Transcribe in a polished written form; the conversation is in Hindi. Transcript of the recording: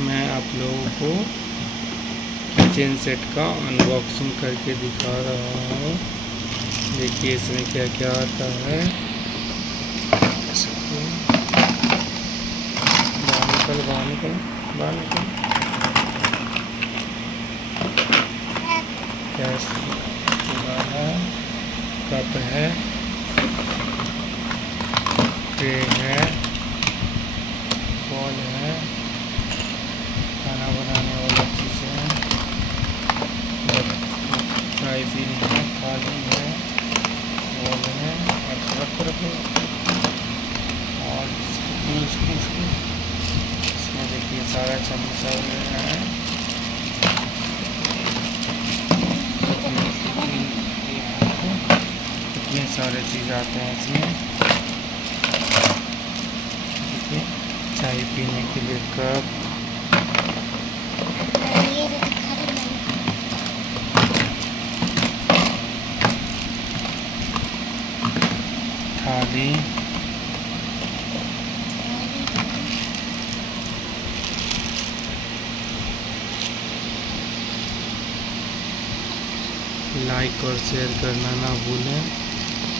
मैं आप लोगों को किचन सेट का अनबॉक्सिंग करके दिखा रहा हूँ। देखिए इसमें क्या क्या आता है। बाहर निकल। गैस है, कप है, ट्रे है, बॉल है, खाना बनाने वाली चीज़ें हैं, फ्राई पैन है, थाली है, बॉल है, रखो और इसमें देखिए सारा चम्मच है। इतने सारे चीज़ आते हैं इसमें। देखिए चाय पीने के लिए कप, थाली, लाइक और शेयर करना ना भूलें।